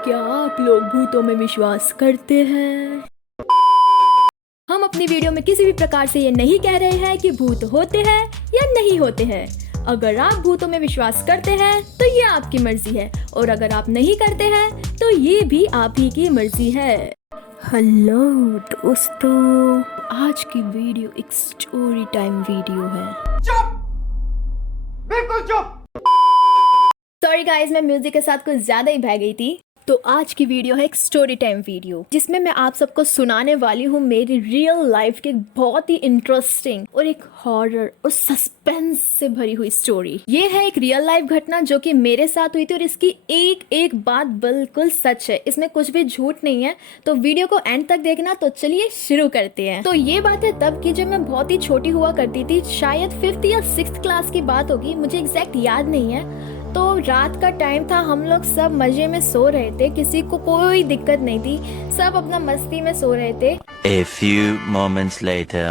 क्या आप लोग भूतों में विश्वास करते हैं? हम अपनी वीडियो में किसी भी प्रकार से ये नहीं कह रहे हैं कि भूत होते हैं या नहीं होते हैं। अगर आप भूतों में विश्वास करते हैं तो ये आपकी मर्जी है, और अगर आप नहीं करते हैं तो ये भी आप ही की मर्जी है। हेलो दोस्तों, आज की वीडियो एक स्टोरी टाइम वीडियो है। चुप, बिल्कुल चुप। सॉरी गाइस, मैं म्यूजिक के साथ कुछ ज्यादा ही बह गई थी। तो आज की वीडियो है एक स्टोरी टाइम वीडियो, जिसमें मैं आप सबको सुनाने वाली हूँ मेरी रियल लाइफ की बहुत ही इंटरेस्टिंग और एक हॉरर और सस्पेंस से भरी हुई स्टोरी। ये है एक रियल लाइफ घटना जो कि मेरे साथ हुई थी, और इसकी एक एक बात बिल्कुल सच है, इसमें कुछ भी झूठ नहीं है। तो वीडियो को एंड तक देखना। तो चलिए शुरू करते हैं। तो ये बात है तब की जब मैं बहुत ही छोटी हुआ करती थी, शायद 5th या 6th क्लास की बात होगी, मुझे एग्जैक्ट याद नहीं है। तो रात का टाइम था, हम लोग सब मजे में सो रहे थे, किसी को कोई दिक्कत नहीं थी, सब अपना मस्ती में सो रहे थे। A few moments later.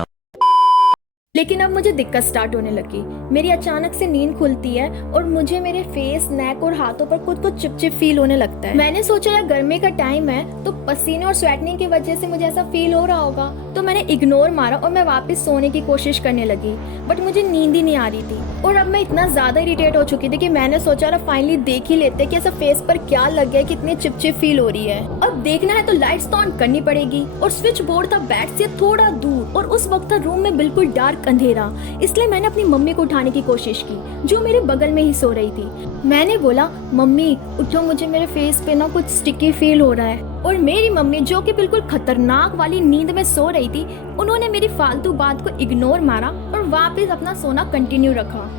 लेकिन अब मुझे दिक्कत स्टार्ट होने लगी। मेरी अचानक से नींद खुलती है और मुझे मेरे फेस, नेक और हाथों पर कुछ कुछ चिपचिप फील होने लगता है। मैंने सोचा यार गर्मी का टाइम है तो पसीने और स्वेटनिंग की वजह से मुझे ऐसा फील हो रहा होगा, तो मैंने इग्नोर मारा और मैं वापस सोने की कोशिश करने लगी। बट मुझे नींद ही नहीं आ रही थी, और अब मैं इतना ज्यादा इरिटेट हो चुकी थी कि मैंने सोचा फाइनली देख ही लेते कि ऐसा फेस पर क्या लग गया, कितनी चिपचिप फील हो रही है। अब देखना है तो लाइट्स तो ऑन करनी पड़ेगी, और स्विच बोर्ड था बेड से थोड़ा दूर, और उस वक्त था रूम में बिल्कुल डार्क अंधेरा। इसलिए मैंने अपनी मम्मी को उठाने की कोशिश की, जो मेरे बगल में ही सो रही थी। मैंने बोला, मम्मी उठो, मुझे मेरे फेस पे ना कुछ स्टिकी फील हो रहा है। और मेरी मम्मी, जो कि बिल्कुल खतरनाक वाली नींद में सो रही थी, उन्होंने मेरी फालतू बात को इग्नोर मारा और वापस अपना सोना कंटिन्यू रखा।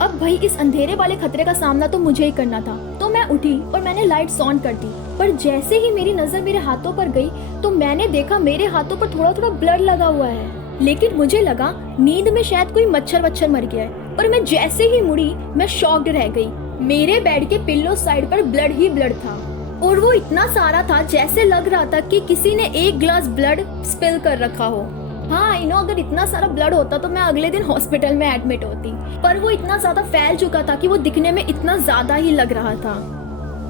अब भाई इस अंधेरे वाले खतरे का सामना तो मुझे ही करना था, तो मैं उठी और मैंने लाइट्स ऑन कर दी। पर जैसे ही मेरी नजर मेरे हाथों पर गई तो मैंने देखा मेरे हाथों पर थोड़ा थोड़ा ब्लड लगा हुआ है। लेकिन मुझे लगा नींद में शायद कोई मच्छर वच्छर मर गया है, पर मैं जैसे ही मुड़ी मैं शॉक्ड रह गई। मेरे बेड के पिल्लो साइड पर ब्लड ही ब्लड था, और वो इतना सारा था जैसे लग रहा था कि किसी ने एक ग्लास ब्लड स्पिल कर रखा हो। हाँ अगर इतना सारा ब्लड होता तो मैं अगले दिन हॉस्पिटल में एडमिट होती, पर वो इतना ज्यादा फैल चुका था कि वो दिखने में इतना ज्यादा ही लग रहा था।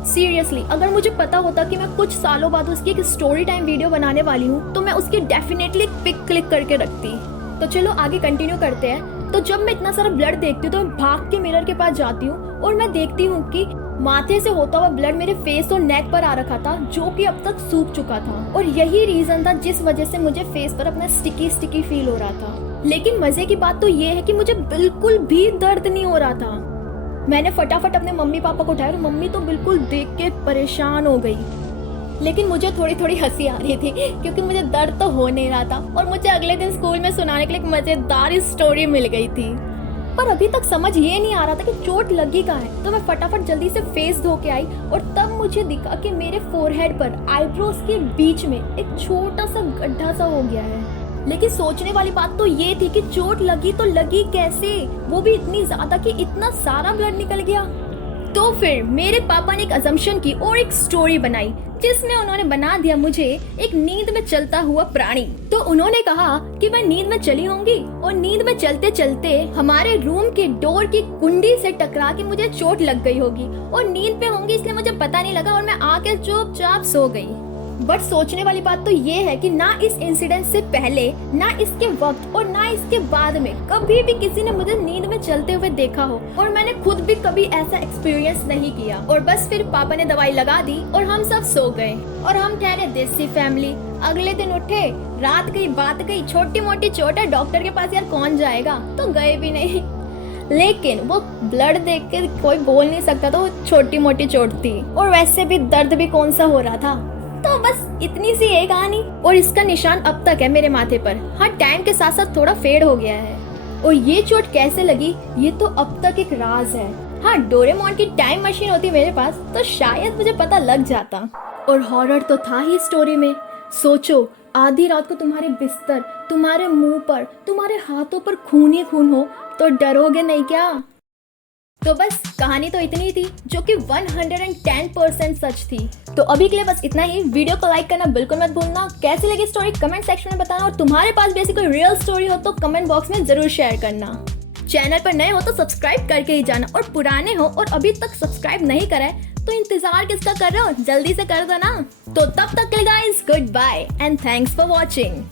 सीरियसली, अगर मुझे पता होता कि मैं कुछ सालों बाद उसकी एक स्टोरी टाइम वीडियो बनाने वाली हूँ तो मैं उसकी डेफिनेटली एक पिक क्लिक करके रखती। तो चलो आगे कंटिन्यू करते हैं। तो जब मैं इतना सारा ब्लड देखती हूँ तो मैं भाग के मिरर के पास जाती हूँ, और मैं देखती हूँ कि माथे से होता हुआ ब्लड मेरे फेस और नेक पर आ रखा था, जो कि अब तक सूख चुका था। और यही रीजन था जिस वजह से मुझे फेस पर अपना स्टिकी फील हो रहा था। लेकिन मजे की बात तो ये है कि मुझे बिल्कुल भी दर्द नहीं हो रहा था। मैंने फटाफट अपने मम्मी पापा को उठाया, और मम्मी तो बिल्कुल देख के परेशान हो गई। लेकिन मुझे थोड़ी थोड़ी हंसी आ रही थी, क्योंकि मुझे दर्द तो हो नहीं रहा था, और मुझे अगले दिन स्कूल में सुनाने के लिए एक मजेदार स्टोरी मिल गई थी। पर अभी तक समझ ये नहीं आ रहा था कि चोट लगी कहाँ है। तो मैं फटाफट जल्दी से फेस धो के आई, और तब मुझे दिखा कि मेरे फोरहेड पर आईब्रोज के बीच में एक छोटा सा गड्ढा सा हो गया है। लेकिन सोचने वाली बात तो ये थी कि चोट लगी तो लगी कैसे, वो भी इतनी ज्यादा कि इतना सारा ब्लड निकल गया। तो फिर मेरे पापा ने एक अजम्पशन की और एक स्टोरी बनाई, जिसमें उन्होंने बना दिया मुझे एक नींद में चलता हुआ प्राणी। तो उन्होंने कहा कि मैं नींद में चली होंगी, और नींद में चलते चलते हमारे रूम के डोर की कुंडी से टकरा के मुझे चोट लग गई होगी, और नींद पे होंगी इसलिए मुझे पता नहीं लगा, और मैं आके चुपचाप सो गई। बट सोचने वाली बात तो ये है कि ना इस इंसिडेंट से पहले, ना इसके वक्त, और ना इसके बाद में कभी भी किसी ने मुझे नींद में चलते हुए देखा हो, और मैंने खुद भी कभी ऐसा एक्सपीरियंस नहीं किया। और बस फिर पापा ने दवाई लगा दी और हम सब सो गए, और हम ठहरे देसी फैमिली। अगले दिन उठे, रात गई बात गई, छोटी मोटी चोट है, डॉक्टर के पास यार कौन जाएगा, तो गए भी नहीं। लेकिन वो ब्लड देख के कोई बोल नहीं सकता था वो छोटी मोटी चोट थी, और वैसे भी दर्द भी कौन सा हो रहा था। तो बस इतनी सी है कहानी, और इसका निशान अब तक है मेरे माथे पर। हाँ, टाइम के साथ साथ थोड़ा फेड हो गया है। और ये चोट कैसे लगी ये तो अब तक एक राज है। हाँ, डोरेमोन की टाइम मशीन होती मेरे पास तो शायद मुझे पता लग जाता। और हॉरर तो था ही स्टोरी में। सोचो, आधी रात को तुम्हारे बिस्तर, तुम्हारे मुंह पर, तुम्हारे हाथों पर खून ही खून हो तो डरोगे नहीं क्या? तो बस कहानी तो इतनी थी, जो कि 110% सच थी। तो अभी के लिए बस इतना ही। वीडियो को लाइक करना बिल्कुल मत भूलना। कैसी लगी स्टोरी कमेंट सेक्शन में बताना, और तुम्हारे पास भी ऐसी कोई रियल स्टोरी हो तो कमेंट बॉक्स में जरूर शेयर करना। चैनल पर नए हो तो सब्सक्राइब करके ही जाना, और पुराने हो और अभी तक सब्सक्राइब नहीं करा है तो इंतजार किसका कर रहे हो, जल्दी से कर दो ना। तो तब तक के लिए guys good bye and thanks for watching.